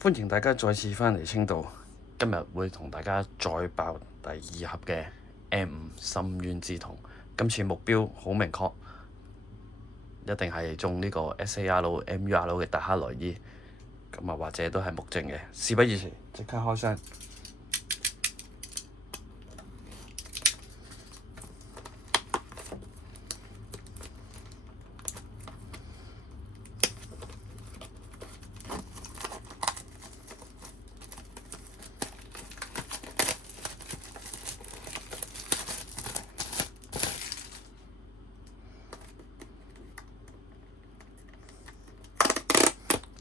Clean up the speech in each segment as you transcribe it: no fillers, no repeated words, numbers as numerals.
歡迎大家再次返嚟青島，今日會同大家再爆第2盒嘅 M5 深淵之瞳。今次目標好明確，一定係中呢個 SAR、MUR 嘅達克萊伊，咁啊或者都係木正嘅。事不宜遲，即刻開箱。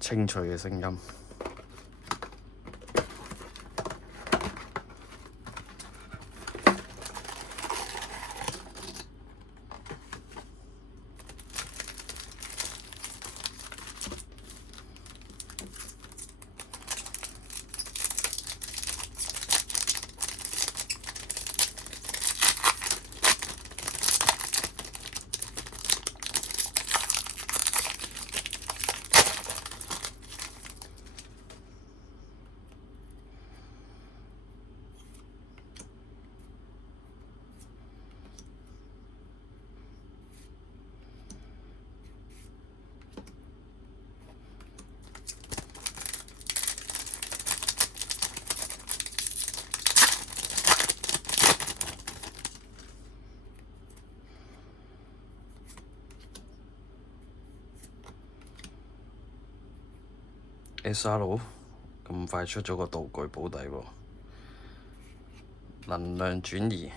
清脆嘅聲音，SAR 咁快出咗個道具保底喎，能量轉移。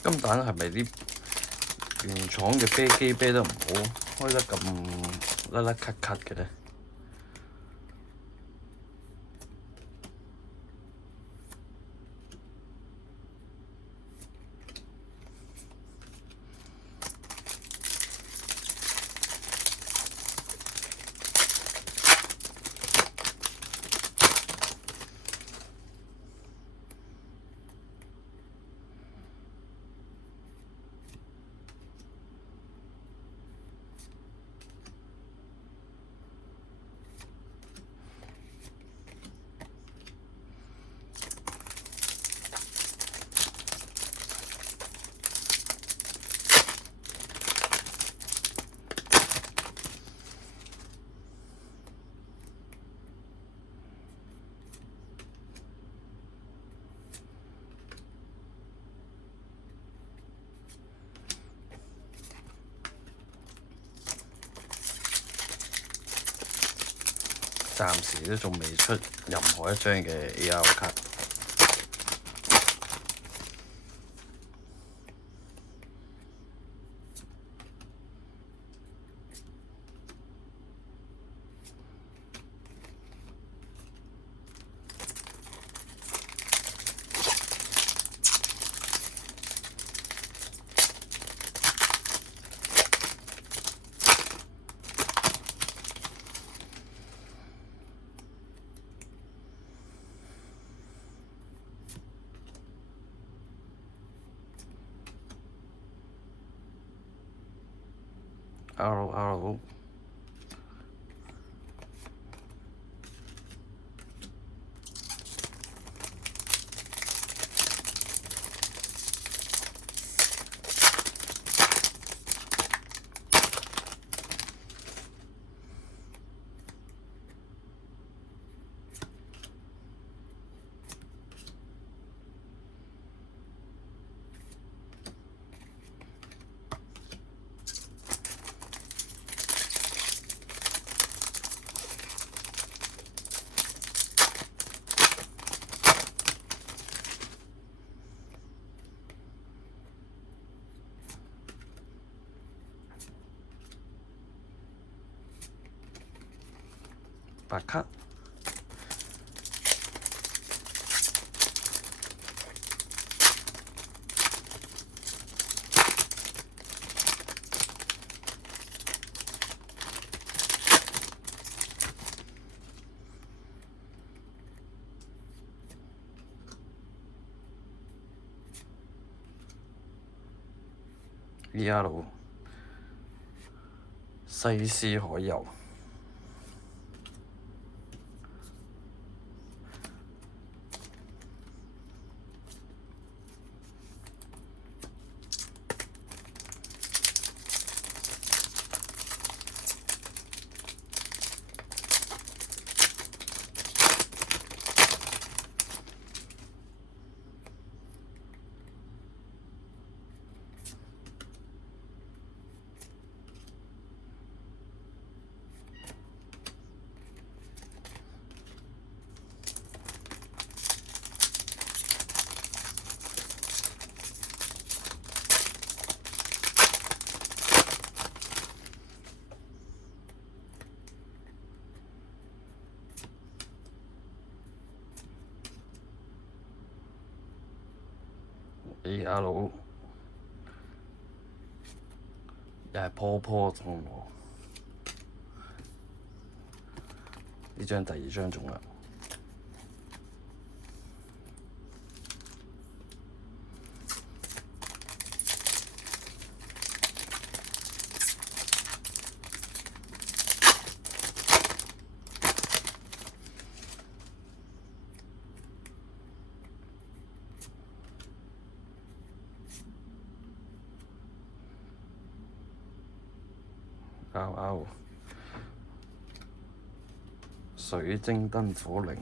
金蛋係咪啲原廠嘅啤機啤得唔好，開得咁甩甩咳咳嘅呢？暫時都仲未出任何一張嘅 AR 卡。Hello。白卡。ER 西施海遊。ER 又係坡坡同我，呢張第二張中啦。水晶燈火靈。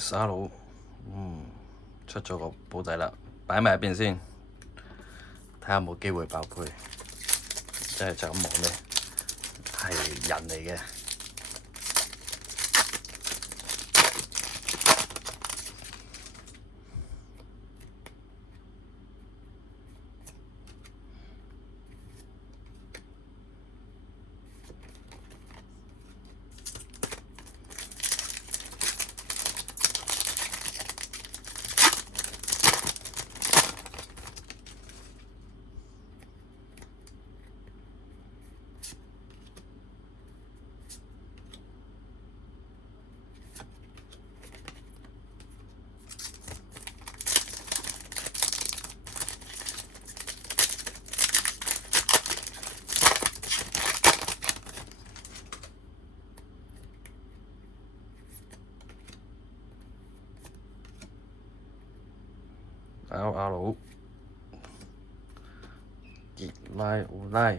SR 出咗個簿仔啦，擺埋一邊先，睇下有冇機會爆杯。即係就咁望咧，係人嚟嘅。RR熱拉烏拉。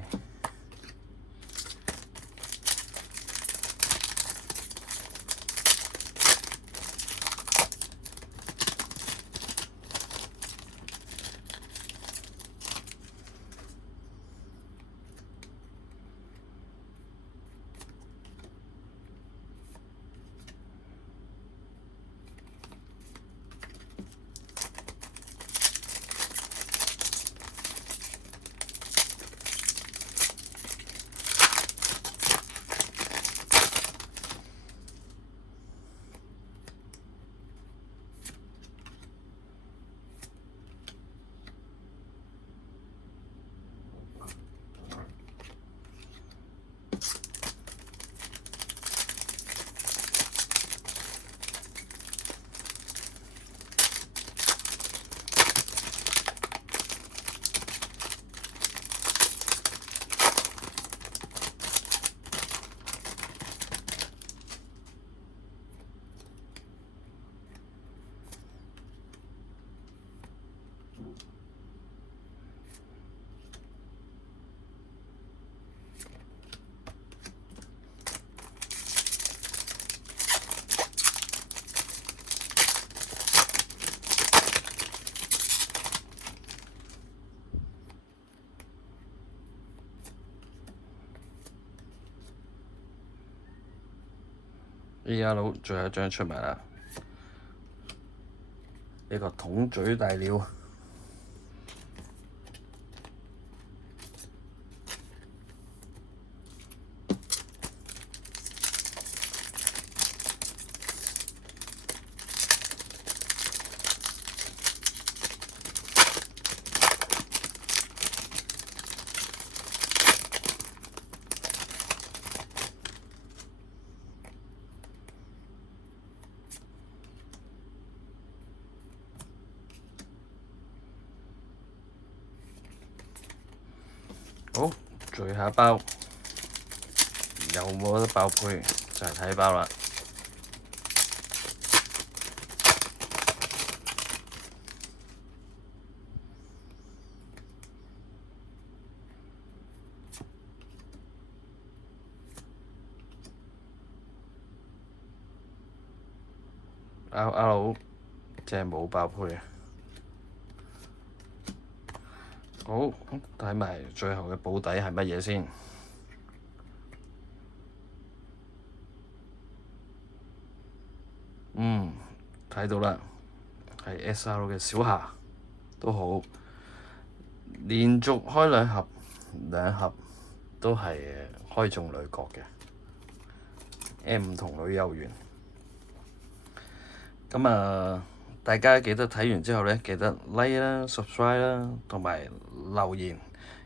AR最後一張出埋啦，呢個桶嘴大鳥。好，最後一包有冇得爆配就係睇包啦。RR即係冇爆配。好，睇埋最後嘅保底係乜嘢先？睇到啦，係 SR 嘅小霞都好，連續開兩盒都係開中女角嘅 M 同女幼園。咁啊，大家記得睇完之後咧，記得 like 啦、subscribe 啦，同埋留言。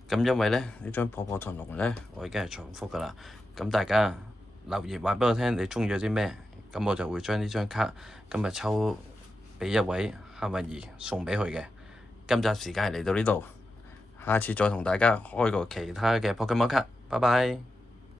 咁因為咧呢張破破銅龍咧，我已經係重複㗎啦。咁大家留言話俾我聽，你中意咗啲咩？咁我就會將呢張卡今日抽俾一位幸運兒送俾佢嘅。今集時間係嚟到呢度，下次再同大家開個其他嘅 Pokemon 卡。拜拜。